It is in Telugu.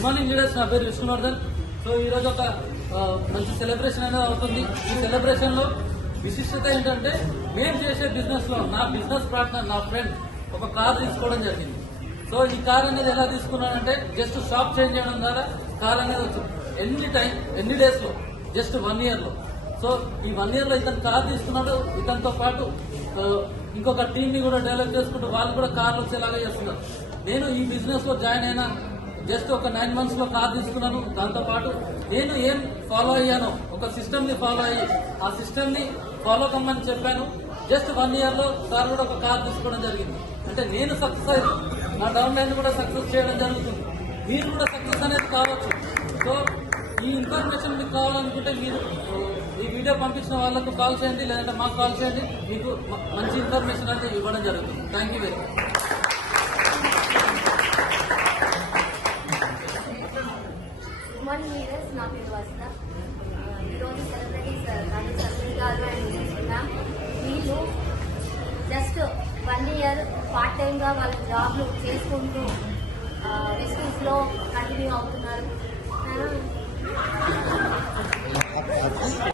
గుడ్ మార్నింగ్ లీడర్స్, నా పేరు విష్ణువర్ధన్. సో ఈ రోజు ఒక మంచి సెలబ్రేషన్ అనేది అవుతుంది. ఈ సెలబ్రేషన్ లో విశిష్టత ఏంటంటే, మేము చేసే బిజినెస్ లో నా బిజినెస్ పార్ట్నర్, నా ఫ్రెండ్ ఒక కార్ తీసుకోవడం జరిగింది. సో ఈ కార్ అనేది ఎలా తీసుకున్నానంటే, జస్ట్ షాప్ చేంజ్ చేయడం ద్వారా కార్ అనేది వచ్చింది. ఎన్ని డేస్ లో, జస్ట్ 1 year లో. సో ఈ 1 year లో ఇతను కార్ తీసుకున్నాడు. ఇతనితో పాటు ఇంకొక టీమ్ ని కూడా డెవలప్ చేసుకుంటూ వాళ్ళు కూడా కార్లు వచ్చేలాగా చేస్తున్నారు. నేను ఈ బిజినెస్ లో జాయిన్ అయినా జస్ట్ ఒక 9 months లో కార్ తీసుకున్నాను. దాంతో పాటు నేను ఏం ఫాలో అయ్యానో ఒక సిస్టమ్ ని ఫాలో అయ్యి ఆ సిస్టమ్ ని ఫాలో కమ్మని చెప్పాను. జస్ట్ 1 year లో సార్ కూడా ఒక కార్ తీసుకోవడం జరిగింది. అంటే నేను సక్సెస్ అయ్యి నా డౌన్ లైన్ కూడా సక్సెస్ చేయడం జరుగుతుంది. మీరు కూడా సక్సెస్ అనేది కావచ్చు. సో ఈ ఇన్ఫర్మేషన్ మీకు కావాలనుకుంటే మీరు ఈ వీడియో పంపించిన వాళ్ళకు కాల్ చేయండి, లేదంటే మాకు కాల్ చేయండి. మీకు మంచి ఇన్ఫర్మేషన్ అనేది ఇవ్వడం జరుగుతుంది. Thank you very much. Morning leaders, నా పేరు వస్తా. ఈరోజు సెలబ్రిటీస్ రాజు సత్యం గారు అండ్ మ్యామ్, వీళ్ళు జస్ట్ 1 year పార్ట్ టైంగా వాళ్ళ జాబ్లు చేసుకుంటూ వెస్టింగ్స్లో కంటిన్యూ అవుతున్నారు.